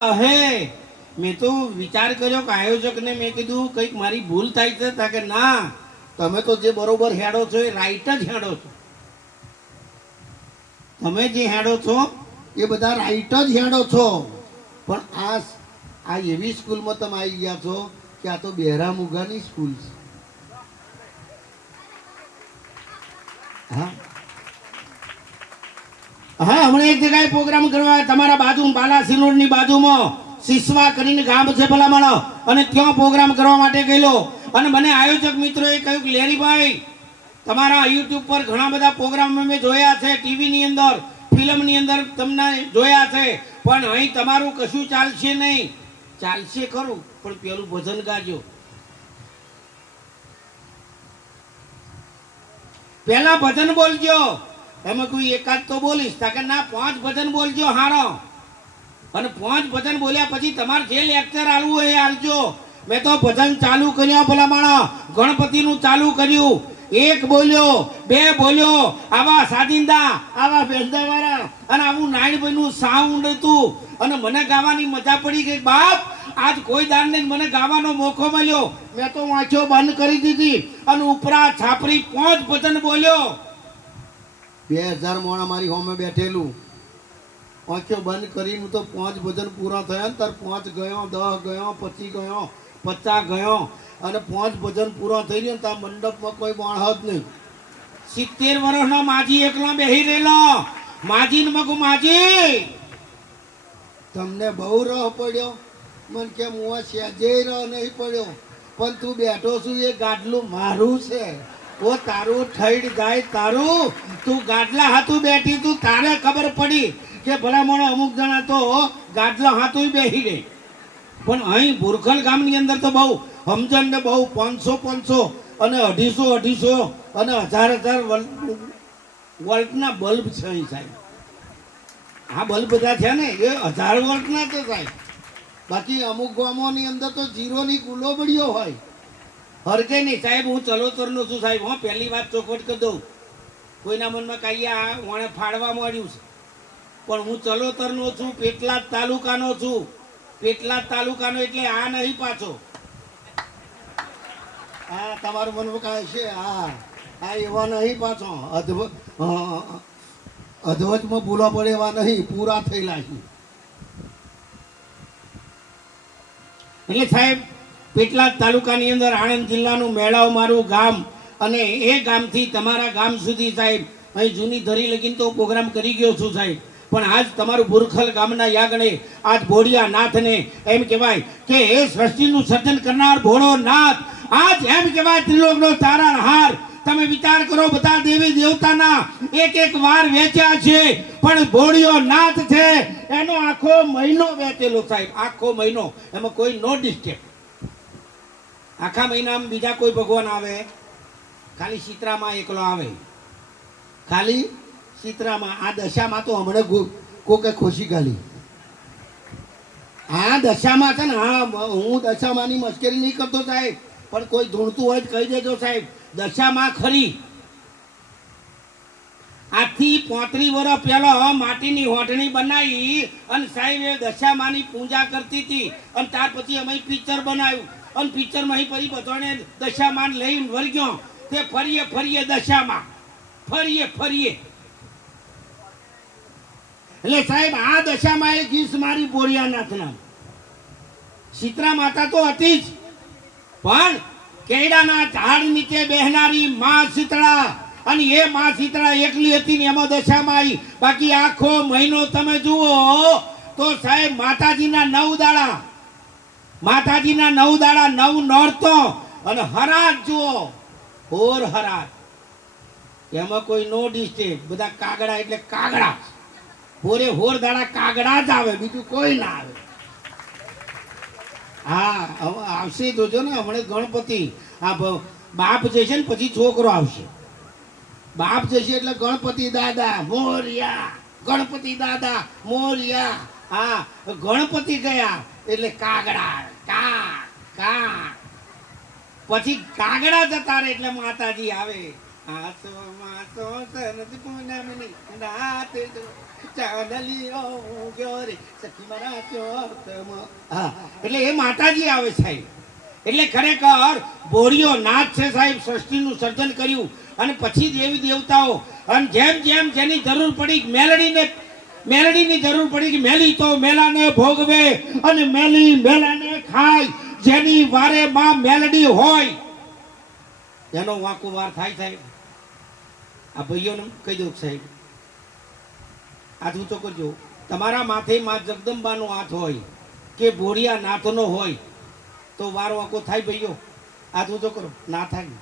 હે મેં તો વિચાર કર્યો કે આયોજકને મેં કીધું કંઈક મારી ભૂલ થાય છે તા કે ના, તમે તો જે બરોબર હેડો છો એ રાઈટ જ હેડો છો. તમે જે હેડો છો એ બધા રાઈટ જ હેડો છો. પણ આ એવી સ્કૂલમાં તમે આવી ગયા છો કે આ તો બહેરા મુગાની સ્કૂલ છે. હા હા, હમણાં એક જગ્યાએ પ્રોગ્રામ કરવા તમારા બાજુ બાલાસિનોરની બાજુમાં સિસવા કરીને ગામ છે ભલામણ, અને ત્યાં પ્રોગ્રામ કરવા માટે ગયેલો. અને મને આયોજક મિત્રોએ કહ્યું કે લેરીભાઈ, તમારા યુટ્યુબ પર ઘણા બધા પ્રોગ્રામ મેં જોયા છે, ટીવીની અંદર, ફિલ્મની અંદર તમને જોયા છે, પણ અહીં તમારું કશું ચાલશે નહીં. ચાલશે ખરું, પણ પેલું ભજન ગાજો. પેલા ભજન બોલજો, એમાં કોઈ એકાદ તો બોલીશ કે ના, 5 ભજન બોલજો હારો. અને 5 ભજન બોલ્યા પછી તમારે જે લેક્ચર આલવું હોય એ આલજો. મેં તો ભજન ચાલુ કર્યા ભલામણ, ગણપતિનું ચાલુ કર્યું. 1 બોલ્યો, 2 બોલ્યો, આવા સાજિંદા, આવા બેસદાવાળા, અને આવું નાયણભાઈનું સાઉન્ડ હતું. અને મને ગાવાની મજા પડી ગઈ. બાપ, આજ કોઈ દાન નહીં, મને ગાવાનો મોકો મળ્યો. મેં તો વાંચો બંધ કરી દીધી અને ઉપરા છાપરી 5 ભજન બોલ્યો. 2000 મોણા મારી હોમે બેઠેલું, આંખો બંધ કરીને તો 5 ભજન પૂરા થયા ને તાર 5 ગયો, 10 ગયો, 25 ગયો, 50 ગયો, અને 5 ભજન પૂરા થઈ ગયા. તાર મંડપમાં કોઈ માણસ જ નહીં. 70 વર્ષનો માજી એકલો બેહી રહેલો. માજી મગુ, માજી તમને બહુ રહ પડ્યો. મને કે હું સહેજે રહ નહીં પડ્યો, પણ તું બેઠો છું એ ગાડલું મારું છે. ઓ તારું ઠઈડ જાય તારું, તું ગાડલા હાથું બેઠી, તું તારે ખબર પડી કે ભલામણો અમુક જણા તો ગાડલા હાથું બેસી ગઈ. પણ અહીં ભુરખલ ગામની અંદર તો બહુ સમજણ ને બહુ 500 અને 250 અને 1000 વોલ્ટના બલ્બ છે અહીં સાહેબ. આ બલ્બ બધા છે ને એ 1000 વોલ્ટના છે સાહેબ. બાકી અમુક ગામોની અંદર તો 0ની ગુલોબડીઓ હોય. હરકે નહીં સાહેબ, હું ચલોતરનો છું સાહેબ. હું પહેલી વાત ચોખવટ કરી દઉં, કોઈના મનમાં કાંઈ આ વણે ફાડવા માંડ્યું છે, પણ હું ચલોતરનો છું, પેટલાદ તાલુકાનો છું. પેટલાદ તાલુકાનો એટલે આ નહીં પાછો. હા, તમારું મનમાં કાંઈ છે? આ એવા નહીં પાછો. અધવચમાં ભૂલા પડે એવા નહીં, પૂરા થયેલા છે. એટલે સાહેબ, પેટલાદ તાલુકાની અંદર આણંદ જિલ્લાનું મેળાવ મારું ગામ, અને એ ગામથી તમારા ગામ સુધી સાહેબ અહીં જૂની ધરી લગીને તો પ્રોગ્રામ કરી ગયો છું સાહેબ. પણ આજ તમારું ભુરખલ ગામના યાગણે આજ ભોળિયા નાથને એમ કહેવાય કે એ સૃષ્ટિનું સર્જન કરનાર ભોળો નાથ, આજ એમ કહેવાય ત્રિલોકનો તારણહાર. તમે વિચાર કરો, બધા દેવી દેવતાના એક વાર વેચ્યા છે, પણ ભોળિયો નાથ છે એનો આખો મહિનો વેચેલો સાહેબ. આખો મહિનો, એમાં કોઈ નો ડિસ્ટેપ. આખા મહિનામાં બીજા કોઈ ભગવાન આવે? ખાલી શીતળામાં એકલો આવે, ખાલી શીતળામાં. આ દશામાં તો હમણાં કોકે ખુશી ગાલી. આ દશામાં છે ને, હા, હું દશામાંની મશ્કરી નહીં કરતો સાહેબ, પણ કોઈ ધૂણતું હોય કહી દેજો સાહેબ. દશામાં ખરી. આજથી 35 વર્ષ પહેલા માટીની હોટણી બનાવી અને સાહેબ એ દશામાંની પૂજા કરતી હતી. અને ત્યાર પછી અમે પિક્ચર બનાવ્યું, અને પિક્ચરમાં અહીં પછી બધાને દશામાન લઈને વર્ગ્યો. તે ફરીએ દશામાં, ફરીએ. એટલે સાહેબ આ દશામાં એ ગીસ મારી ભોળિયાનાથના. શીતળા માતા તો હતી જ, પણ કેળાના ઝાડ નીચે બેહનારી માં શીતળા, અને એ માં શીતળા એકલી હતી ને એમાં દશામાં આવી. બાકી આખો મહિનો તમે જુઓ તો સાહેબ માતાજીના 9 દાડા, 9 નોરતો, અને હરાજ જુઓ, હોર હરાજ. એમાં કોઈ નો ડિસ્ટેન્સ, બધા કાગડા એટલે કાગડા. હોર દાડા કાગડા જ આવે, બીજું કોઈ ના આવે. હા, હવે આવશે જોજો ને. હમણાં ગણપતિ, આ બાપ જશે ને પછી છોકરો આવશે. બાપ જશે એટલે ગણપતિ દાદા મોરિયા, ગણપતિ દાદા મોરિયા. હા, ગણપતિ ગયા એટલે કાગડા કા. પછી કાગડા જતા રહે એટલે માતાજી આવે. આસોમાં તો સરદ પૂનમની રાત જો ચાંદલિયો ઉગ્યો રે સખી મારા ચોકમાં. હા, એટલે એ માતાજી આવે સાહેબ. એટલે ખરેખર બોરીઓ નાચ છે સાહેબ, સૃષ્ટિનું સર્જન કર્યું અને પછી દેવી દેવતાઓ અને જેમ જેમ જેની જરૂર પડી મેલડીની જરૂર પડી કે મેલી તો મેલાને ભોગવે અને મેલી મેલાને ખાય. જેની વારે માં મેલડી હોય એનો વાંકો વાર થાય સાહેબ. આ ભાઈઓને કહી દઉં સાહેબ, હાથ ઊંચો કરજો. તમારા માથે માં જગદંબાનો હાથ હોય કે ભોળિયા નાથનો હોય તો વાર વાંકો થાય ભાઈઓ? હાથ ઊંચો કરો. ના થાય.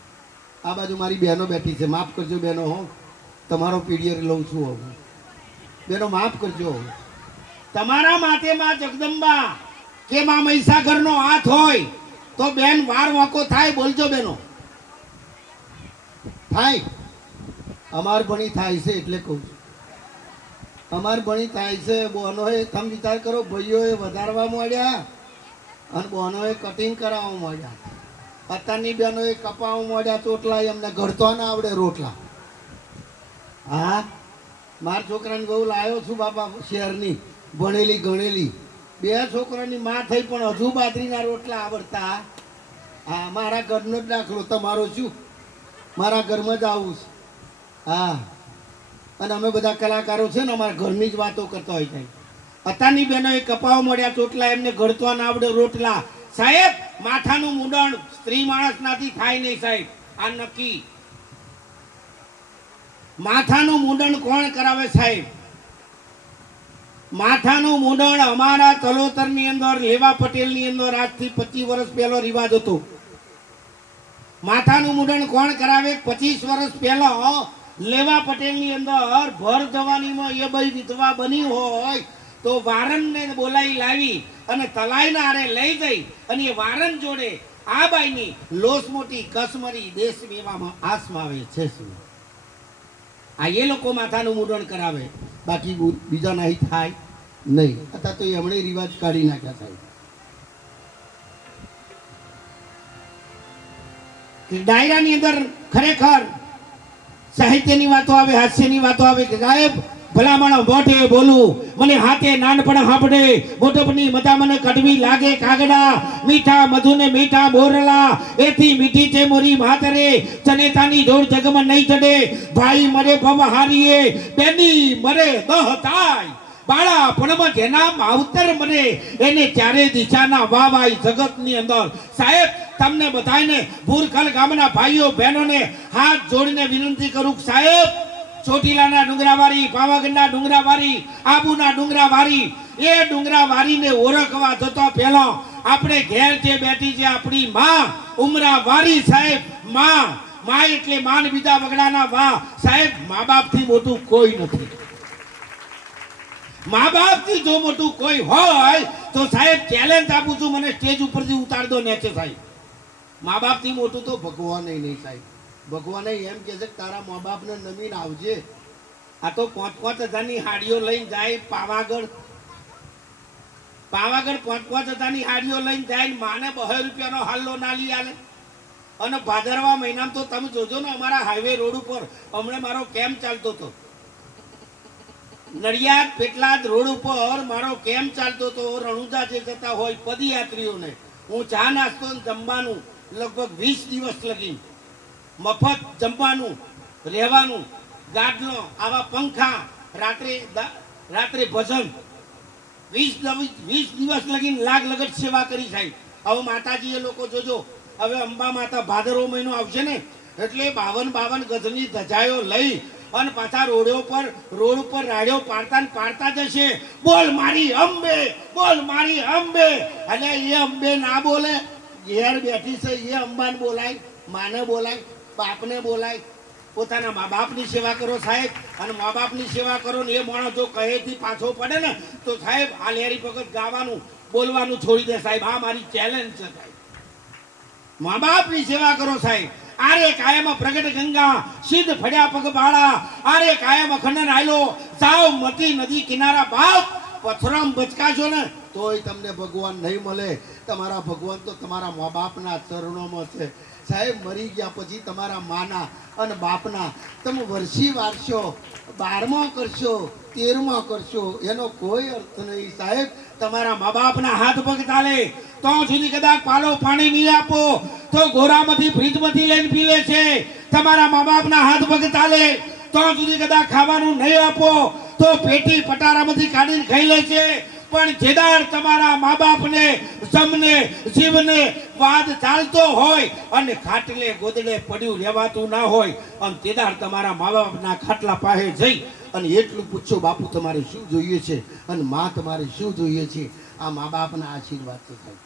આ બાજુ મારી બહેનો બેઠી છે, માફ કરજો બહેનો. હો, તમારો પીડિયર લઉં છું. હવે બેનો માફ કરજો. તમારા માથે માં જગદંબા કે માં મહીસાગરનો હાથ હોય તો બેન વાર વાંકો થાય? બોલજો બેનો. થાય? અમાર ભણી થાય છે એટલે કહું છું. અમાર ભણી થાય છે. બોનોએ તમે વિચાર કરો, ભાઈઓએ વધારવા માંડ્યા અને બોનોએ કટિંગ કરાવવા માંડ્યા. અત્યારની બહેનોએ કપાવવા માંડ્યા ચોટલા. એમને ઘડતો ના આવડે રોટલા. હા, મારા છોકરાને બહુ લાવ્યો છું બાપા, શહેરની ભણેલી ગણેલી. 2 છોકરાની માં થઈ પણ હજુ બાજરીના રોટલા આવડતા. હા, મારા ઘરનો જ દાખલો. તમારો શું? મારા ઘરમાં જ આવું છે. હા, અને અમે બધા કલાકારો છે ને, અમારા ઘરની જ વાતો કરતા હોય છે. અત્યારની બહેનોએ કપાવા મળ્યા ચોટલા, એમને ઘડતા ના આવડે રોટલા. સાહેબ, માથાનું મુંડણ સ્ત્રી માણસ નાથી થાય નહીં સાહેબ, આ નક્કી. માથાનું મુંડણ કોણ કરાવે સાહેબ? માથાનું મુંડણ અમારા તલોતરની અંદર, લેવા પટેલની અંદર આજથી 25 વર્ષ પહેલો રિવાજ હતો. માથાનું મુંડણ કોણ કરાવે? 25 વર્ષ પહેલા લેવા પટેલની અંદર ભર જવાનીમાં એ ભાઈ વિધવા બની હોય તો વારણને બોલાવી લાવી અને તલાઈના આરે લઈ જઈ અને એ વારણ જોડે આ બાઈની લોસ મોટી કસમરી દેશ મેવામાં આસમાવે છે. આ એ લોકો માથાનું મુંડણ કરાવે, બાકી બીજા નહીં થાય નહીં. અથવા તો એમણે રિવાજ કાઢી નાખ્યા સાહેબ. ડાયરાની અંદર ખરેખર સાહિત્યની વાતો આવે, હાસ્યની વાતો આવે કે સાહેબ ભલામણ મોઢે બોલું, મને હાથે નાનપણ હાંભળે, મોઢપની મજા મને કડવી લાગે કાગડા, મીઠા મધુને મીઠા બોરલા, એથી મીઠી છે મોરી માતરે, ચનેતાની જોડ જગમાં નહીં ચડે, ભાઈ મરે ભવ હારીએ, બેની મરે દહ થાય, બાળા પણમાં જેના માવતર મરે એને ચારે દિશાના વાવાય જગતની અંદર. સાહેબ, તમને બધાને ભૂરખલ ગામના ભાઈઓ બહેનોને હાથ જોડીને વિનંતી કરું કે સાહેબ, ચોટીલાના ડુંગરાવારી, પાવાગઢના ડુંગરાવારી, આબુના ડુંગરાવારી, એ ડુંગરાવારીને ઓળખવા જતો પહેલા આપણે ઘેર જે બેઠી છે આપણી માં ઉમરાવારી સાહેબ. માં એટલે માન બીજા વગડાના વા સાહેબ. મા બાપથી મોટું કોઈ નથી. મા બાપથી જો મોટું કોઈ હોય તો સાહેબ ચેલેન્જ આપું છું, મને સ્ટેજ ઉપરથી ઉતાર દો નેચે સાહેબ. મા બાપથી મોટું તો ભગવાન નહીં સાહેબ. ભગવાને એમ કહે છે કે તારા મા બાપને નમીને આવજે. આ તો 5-5 હજારની હાડીઓ લઈને જાય પાવાગઢ. 5-5 હજારની હાડીઓ લઈને જાય, માને 200 રૂપિયાનો હાલ્લો ના લઈ આલે. અને ભાદરવા મહિનામાં તો તમે જોજો ને, અમારા હાઈવે રોડ ઉપર હમણાં મારો કેમ્પ ચાલતો હતો. નડિયાદ પેટલાદ રોડ ઉપર મારો કેમ્પ ચાલતો હતો. રણુજા જે જતા હોય પદયાત્રીઓને હું ચા નાસ્તો જમવાનું લગભગ 20 દિવસ લગી મફત જમવાનું, રહેવાનું, ગાડલો, આવા પંખા, રાત્રે ભજન 20 દિવસ લગીને લાગ લગત સેવા કરી સાહેબ. હવે માતાજી એ લોકો જોજો, હવે અંબા માતા ભાદરવો મહિનો આવશે ને એટલે 52 ગજની ધજાયો લઈ અને પાછા રોડ ઉપર રાડ્યો પાડતા જશે. બોલ મારી અંબે, બોલ મારી અંબે. અને એ અંબે ના બોલે, ઘેર બેઠી છે એ અંબાને બોલાય, માને બોલાય, બાપને બોલાય. પોતાના મા બાપની સેવા કરો સાહેબ. અને મા બાપની સેવા કરો ને એ માણસ જો કહેથી પાછો પડે ને તો સાહેબ આ લેરી ભગત ગાવાનું બોલવાનું છોડી દે સાહેબ. આ મારી ચેલેન્જ છે સાહેબ. મા બાપની સેવા કરો સાહેબ. આરે કાયમ પ્રગટ ગંગા, સિદ્ધ ફળ્યા પગ બાળા, આરે કાયમ ખંડન આયલો, સાવ મતી નદી કિનારા બાપ, પથરામ બચકાશો ને તોય તમને ભગવાન નહીં મળે. તમારા ભગવાન તો તમારા મા બાપના ચરણોમાં છે સાહેબ. મરી ગયા પછી તમારા માના અને બાપના તમે વર્ષી વારશો, 12મો કરશો, 13મો કરશો, એનો કોઈ અર્થ નહીં સાહેબ. તમારા મા બાપના હાથ પગ ચાલે તો સુધી કદાચ પાલો પાણી નહીં આપો તો ગોરામાંથી ફ્રીજમાંથી લઈને પી લે છે. તમારા મા બાપના હાથ પગ ચાલે તો સુધી કદાચ ખાવાનું નહીં આપો તો પેટી પટારામાંથી કાઢીને ખાઈ લે છે. પણ જેદાર તમારા મા બાપને જમને જીવને વાદ ચાલતો હોય અને ખાટલે ગોદડે પડ્યું રહેવાતું ના હોય અને તેદાર તમારા મા બાપના ખાટલા પાસે જઈ અને એટલું પૂછો બાપુ તમારે શું જોઈએ છે અને માં તમારે શું જોઈએ છે. આ મા બાપના આશીર્વાદ છે સાહેબ.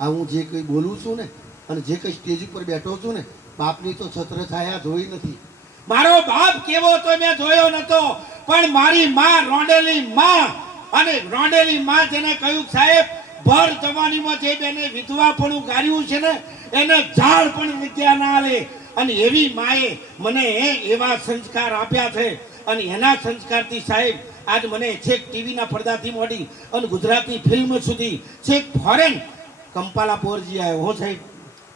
આ હું જે કંઈ બોલું છું ને અને જે કંઈ સ્ટેજ ઉપર બેઠો છું ને બાપની તો છત્ર છાયા જોઈ નથી. મારો બાપ કેવો તો મેં જોયો નતો પણ મારી માં રોંડેલી માં અને રોંડેલી માં જેને કહ્યું સાહેબ ભર જવાનીમાં જે બેને વિધવાપણું ગાર્યું છે ને એને ઝાડ પણ વિદ્યા ના લે. અને એવી માએ મને એવા સંસ્કાર આપ્યા છે અને એના સંસ્કારથી સાહેબ આજ મને છેક ટીવીના પડદાથી મોડી અને ગુજરાતી ફિલ્મ સુધી છેક ફોરેન કંપાલા પોરજી આવ્યો હો સાહેબ.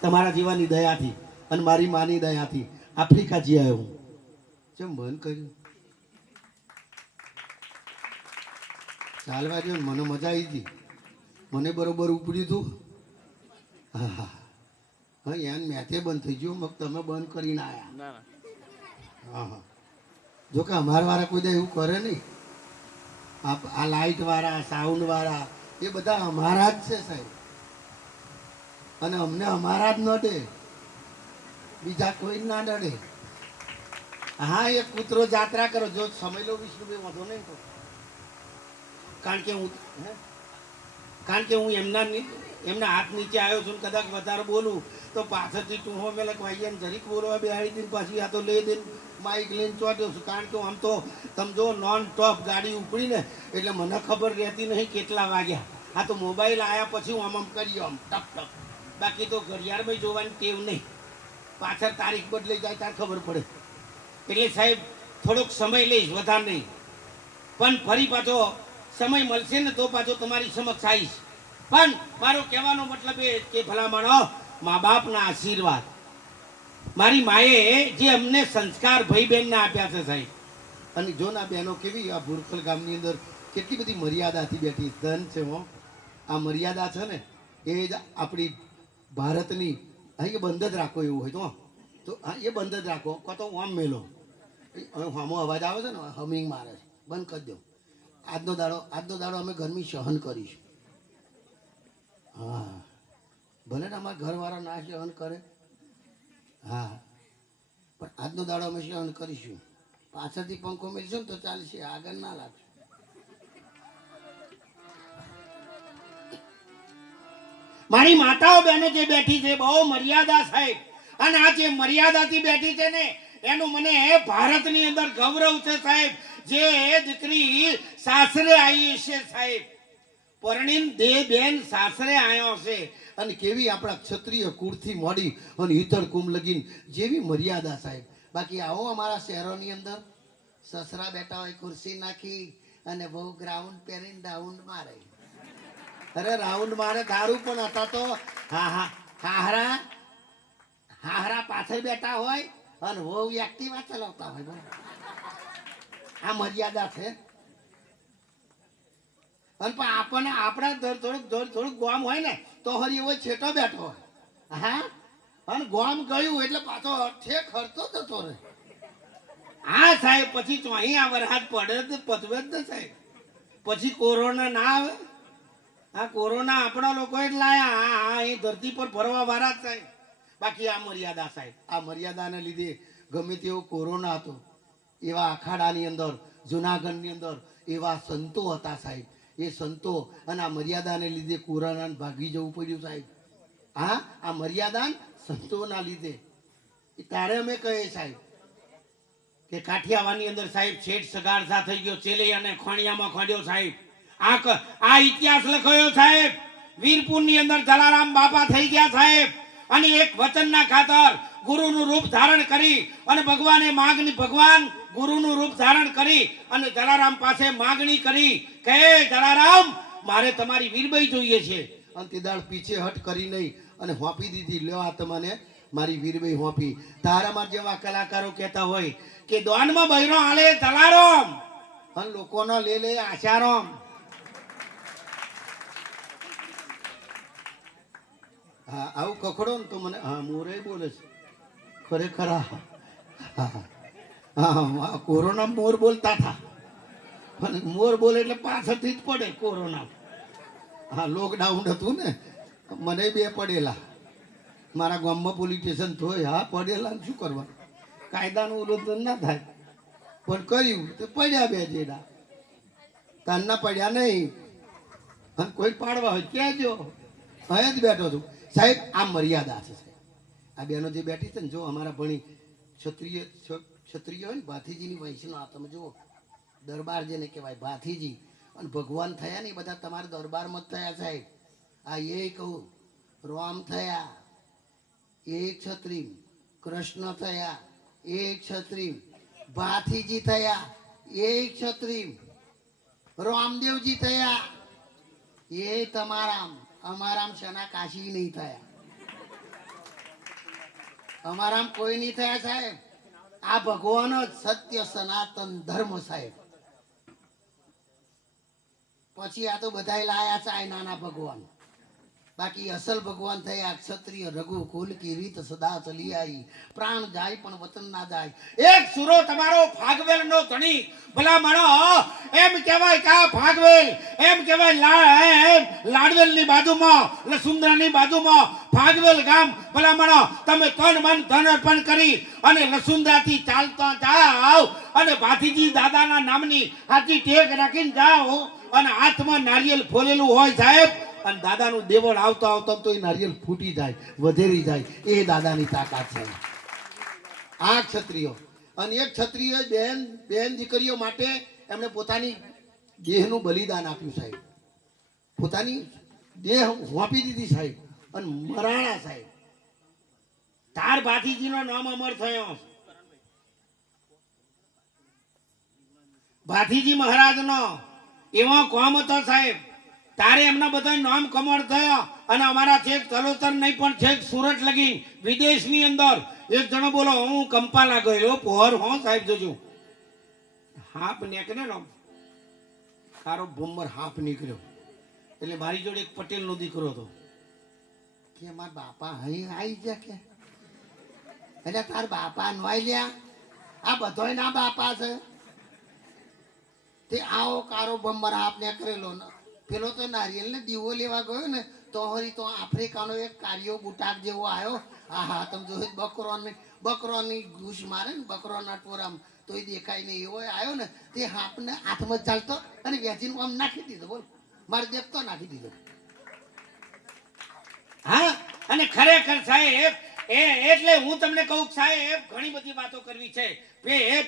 તમારા જીવાની દયાથી અને મારી માની દયાથી આફ્રિકા જી આવ્યો હું. કેમ બંધ કર્યું? ચાલવા દો ને, મને મજા આવી હતી, મને બરોબર ઉપડ્યું હતું. હા હા હા યાર મેથે બંધ થઈ ગયું મગ તમે બંધ કરીને આવ્યા. હા હા જોકે અમારા વાળા કોઈ દે એવું કરે નહીં. આ લાઇટ વાળા સાઉન્ડ વાળા એ બધા અમારા જ છે સાહેબ અને અમને અમારા જ નડે, બીજા કોઈ ના નડે. હા એક કૂતરો જાત્રા કરો જો સમય લો વિષ્ણુભાઈ વાંધો નહીં તો કારણ કે હું એમના હાથ નીચે આવ્યો છું કદાચ વધારે બોલું તો પાછળથી ટૂંહો મેલે ભાઈ જરીક બોલવા બેહાડી દઈને પાછી આ તો લઈ દઈને માઇક લઈને ચોટ્યો છું. કારણ કે આમ તો તમે જો નોન ટોપ ગાડી ઉપડીને એટલે મને ખબર રહેતી નહીં કેટલા વાગ્યા. આ તો મોબાઈલ આવ્યા પછી હું આમ કર્યો આમ ટપ ટપ, બાકી તો ઘડિયાળમાં જોવાની ટેવ નહીં. પાછળ તારીખ બદલાઈ જાય ત્યારે ખબર પડે. એટલે સાહેબ થોડોક સમય લઈશ વધારે નહીં પણ ફરી પાછો સમય મળશે ને તો પાછો તમારી સમક્ષ આવીશ. પણ મારો કહેવાનો મતલબ એ કે ભલામણો મા બાપના આશીર્વાદ મારી માએ જે અમને સંસ્કાર ભાઈ બહેનને આપ્યા છે સાહેબ. અને જો ના બહેનો કેવી આ ભૂરખલ ગામની અંદર કેટલી બધી મર્યાદાથી બેઠી ધન છે. હો આ મર્યાદા છે ને એ જ આપણી ભારતની. અહીં એ બંધ જ રાખો એવું હોય તો હા એ બંધ જ રાખો કો તો આમ મેલો હામો અવાજ આવે છે ને હમિંગ મારે છે બંધ કરી દો. આજનો દાડો અમે ગરમી સહન કરીશું. હા ભલે ને અમારા ઘરવાળા ના સહન કરે હા પણ આજનો દાડો અમે સહન કરીશું. પાછળથી પંખો મેળશું ને તો ચાલશે, આગળ ના લાગશે. મારી માતાઓ બહેનો જે બેઠી છે બહુ મર્યાદા સાહેબ અને આ જે મર્યાદાથી બેઠી છે ને એનું મને ભારતની અંદર ગૌરવ છે સાહેબ. જે દીકરી સાસરે આવી છે સાહેબ, પરણીન દે બેન સાસરે આવ્યો છે અને કેવી આપણા ક્ષત્રિય કુળથી મોડી અને ઈતર કુમ લગીન જેવી મર્યાદા સાહેબ. બાકી આવો અમારા શહેરોની અંદર સસરા બેઠા હોય ખુરશી નાખી અને બહુ ગ્રાઉન્ડ પહેરીને રાઉન્ડ મારે. અરે રાઉન્ડ મારે દારૂ પણ હતા તો હા હા હાહરા પાછળ બેઠા હોય અને બહુ એક્ટિવા ચલાવતા હોય. આ મર્યાદા છે. અને પણ આપણને આપણા થોડુંક ગોમ હોય ને તો હરી એવો છેટો બેઠો હોય. હા અને ગોમ ગયું એટલે પાછો ઠેક હરતો જતો રહે. હા સાહેબ પછી ચોહી આ વરસાદ પડે જ પતવે જ ને સાહેબ. પછી કોરોના ના આવે. આ કોરોના આપણા લોકોએ જ લાયા. હા અહીં ધરતી પર ફરવા વાળા જ સાહેબ. બાકી આ મર્યાદા સાહેબ, આ મર્યાદાને લીધે ગમે તેવો કોરોના હતો એવા અખાડાની અંદર જુનાગઢની અંદર એવા સંતો હતા સાહેબ. એ સંતો અને આ મર્યાદાને લીધે કોરોનાને ભાગી જવું પડ્યું સાહેબ. હા આ મર્યાદા સંતોના લીધે ત્યારે અમે કહીએ સાહેબ કે કાઠિયાવાડની અંદર સાહેબ શેઠ સગારસા થઈ ગયો, ચેલૈયાને ખોણિયામાં ખોડ્યો સાહેબ. આ ઇતિહાસ લખાયો સાહેબ. વીરપુરની અંદર જલારામ બાપા થઈ ગયા સાહેબ અને એક વચનના ખાતર ગુરુનું રૂપ ધારણ કરી અને ભગવાન ગુરુનું રૂપ ધારણ કરી અને જલારામ પાસે માગણી કરી કે જલારામ મારે તમારી વીરબાઈ જોઈએ છે. અને તે દાળ પીછે હટ કરી નહીં અને હોંપી દીધી. લ્યો આ તમને મારી વીરબાઈ હોંપી. તારામાં જેવા કલાકારો કહેતા હોય કે દોનમાં બૈરો આલે જલારામ અને લોકોનો લે લે આશારામ. હા આવું કખડો ને તો મને હા મોરે બોલે છે ખરેખર. હા કોરોના મોર બોલતા હતા અને મોર બોલે એટલે પાછળથી જ પડે કોરોના. હા લોકડાઉન હતું ને મને બે પડેલા મારા ગામમાં પોલીસ સ્ટેશન થોય. હા પડેલા ને શું કરવાનું, કાયદાનું ઉલ્લંઘન ના થાય પણ કર્યું તો પડ્યા બે જેડા. તારના પડ્યા નહીં. અને કોઈ પાડવા હોય કહેજો. અહીં જ બેઠો છું સાહેબ. આ મર્યાદા છે સાહેબ. આ બહેનો જે બેઠી છે ને જો અમારા ભણી ક્ષત્રિય હોય ને ભાથીજીની વૈષ્ણવ. તમે જુઓ દરબાર જેને કહેવાય ભાથીજી અને ભગવાન થયા ને એ બધા તમારા દરબારમાં જ થયા સાહેબ. આ એ કહું રામ થયા એ ક્ષત્રિય, કૃષ્ણ થયા એ ક્ષત્રિય, ભાથીજી થયા એ ક્ષત્રિય, રામદેવજી થયા એ તમારામ. અમારામ શના કાશી નહીં થયા. અમારામ કોઈ નહીં થયા સાહેબ. આ ભગવાન જ સત્ય સનાતન ધર્મ સાહેબ. પછી આ તો બધા લાયા છે નાના ભગવાન. બાકી અસલ ભગવાન થયા ક્ષત્રિય રઘુ કુલ કી રીત સદા ચલી આવી. પ્રાણ જાય પણ વતન ના જાય. એક સુરો તમારો ભાગવેલ નો ધણી ભલા માણો એમ કહેવાય કે આ ભાગવેલ એમ કહેવાય લાડવેલ ની બાજુમાં લસુંદરા ની બાજુમાં ભાગવેલ ગામ. ભલા માણો તમે તન મન ધન અર્પણ કરી અને લસુંદરા થી ચાલતા જાઓ અને ભાથીજી દાદાના નામની હાથી ટેક રાખીને જાઓ અને હાથમાં નારિયેલ ફોલેલું હોય સાહેબ અને દાદાનું દેવળ આવતા આવતા તો એ નારિયેલ ફૂટી જાય વધેરી જાય. એ દાદાની તાકાત છે. આ ક્ષત્રિયો અને એક ક્ષત્રિય બેન દીકરીઓ માટે એમણે પોતાની દેહનું બલિદાન આપ્યું સાહેબ. પોતાની દેહ હોંપી દીધી સાહેબ અને મરાણા સાહેબ. તાર ભાથીજીનો નામ અમર થયો. ભાથીજી મહારાજનો એવો કોમ હતો સાહેબ. તારે એમના બધા નામ કમળ થયા અને અમારા છેક તલોતર નહીં પણ છેક સુરત લગી વિદેશની અંદર એક જણો બોલો હું કંપાલા ગયેલો પોહર હો સાહેબ જોજો હાપ નીકળ્યો ને તારો ભૂમર હાપ નીકળ્યો એટલે મારી જોડે એક પટેલનો દીકરો હતો કે મારા બાપા અહીં આવી ગયા કે એટલે તાર બાપા નવાઈ લ્યા આ બધોય ના બાપા છે તે આવો કારો ભમર હાપ નીકળેલો ને પેલો તો નારિયેલ ને દીવો લેવા ગયો ને તો હરી તો આફ્રિકાનો એક કાર્યો બુટાક જેવો આવ્યો. હા હા તમે જોયું બકરોની ઘૂસ મારે ને બકરોના ટોરામ તો એ દેખાય નહીં એવો આવ્યો ને તે હાપને હાથમાં ચાલતો અને વેચીને આમ નાખી દીધો. બોલ મારે દેખતો નાખી દીધો. હા અને ખરેખર સાહેબ એટલે હું તમને કહું સાહેબ ઘણી બધી વાતો કરવી છે.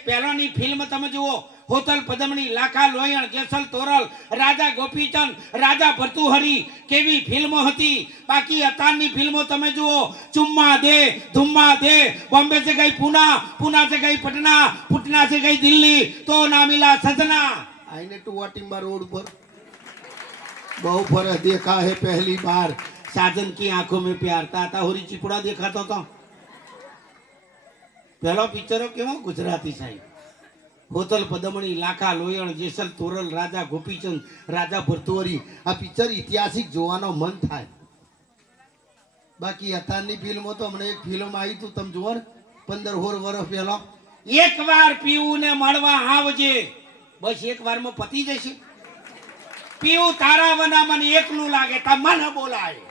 પહેલાની ફિલ્મ તમે જુઓ હોતલ પદમણી, લાખા લોયણ, જેસલ તોરલ, રાજા ગોપીચંદ, રાજા ભર્તુહરી કેવી ફિલ્મો હતી. બાકી અત્યારની ફિલ્મો તમે જુઓ ચુમ્મા દે, ધુમ્મા દે, બોમ્બે से गई पूना, पूना से गई पटना, पटना से गई दिल्ली, तो ना मिला सजना. आईने टू वाटिंबा रोड पर बहु फरक देखा है पहली बार. साजन की आंखों में प्यार. ताता होरी चिपड़ा देखाता था. पहला पिक्चरो केવો ગુજરાતી સાહેબ. હોતલ પદમણી, લાખા લોયણ, જેસલ તોરલ, રાજા ગોપીચંદ, રાજા ભર્તુહરી. આ પિક્ચર ઐતિહાસિક જોવાનો મન થાય. બાકી અત્યારની ફિલ્મો તો હમણાં એક ફિલ્મ આવી તું તમે જુઓ ને 15-16 વર્ષ પહેલા એકવાર પીવું ને મળવા આવજે. બસ એક વારમાં પતી જશે. પીવું તારા વના મને એકલું લાગે તમને બોલાય.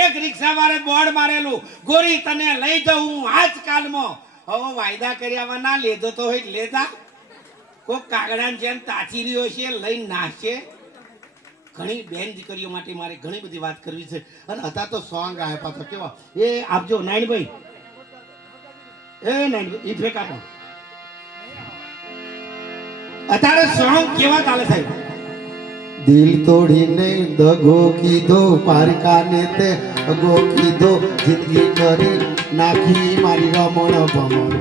એક રિક્ષા વાળે બોર્ડ મારેલું ગોરી તને લઈ જાઉં આજકાલમાં. હવે વાયદા કર્યા ના લેજો તો હોય લેતા કોક કાગડાને જેમ તાચી રહ્યો છે લઈને નાખશે. ઘણી બેન દીકરીઓ માટે મારે ઘણી બધી વાત કરવી છે અને અત્યારે તો સોંગ આવ્યા પાછો કેવા એ આપજો નાયણભાઈ. એ નાયણભાઈ એ ફેક આપો. અત્યારે સોંગ કેવા ચાલે સાહેબ. દિલ તોડીને દગો કીધો પારકાને તે દગો કીધો જિંદગી કરી નાખી મારી રમણ ભમણ.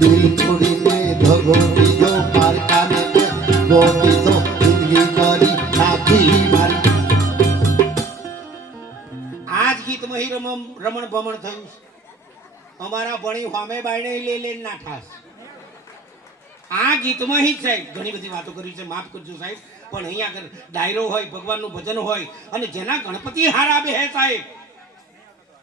દિલ તોડીને ધગો દીધો પારકાને ધગો દીધો જિંદગી કરી નાખી મારી. આ જ ગીતમાં હી રમણ ભમણ થયું છે. અમારા ભણી સામે બાયણે લઈ લઈને ના ઠાસ. આ ગીતમાં હી જ સાહેબ ઘણી બધી વાતો કરી છે, માફ કરજો સાહેબ, પણ અહીંયા આગળ ડાયરો હોય, ભગવાનનું ભજન હોય, અને જેના ગણપતિ હારા બેહે સાહેબ,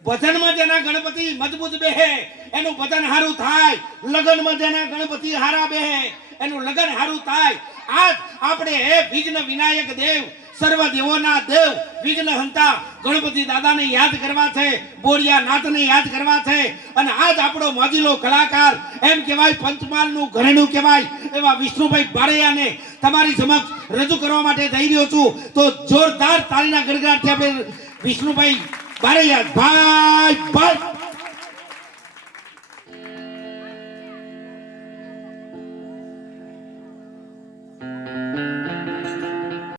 ભજનમાં જેના ગણપતિ મજબૂત બેહે એનું ભજન હારું થાય, લગનમાં જેના ગણપતિ હારા બેહે એનું લગન હારું થાય. આજ આપણે હે વિઘ્ન વિનાયક દેવ, સર્વ દેવોના દેવ, વિઘ્ન હંતા ગણપતિ દાદાને યાદ કરવા છે, બોરિયા નાથને યાદ કરવા છે. અને આજ આપણો મોજીલો કલાકાર, એમ કહેવાય પંચમાલનું ઘરેણું કહેવાય એવા વિષ્ણુભાઈ બારૈયાને તમારી સમક્ષ રજૂ કરવા માટે જઈ રહ્યો છું. તો જોરદાર તાળીના ગડગડાટથી આપણે વિષ્ણુભાઈ બારૈયા ભાઈ ભાઈ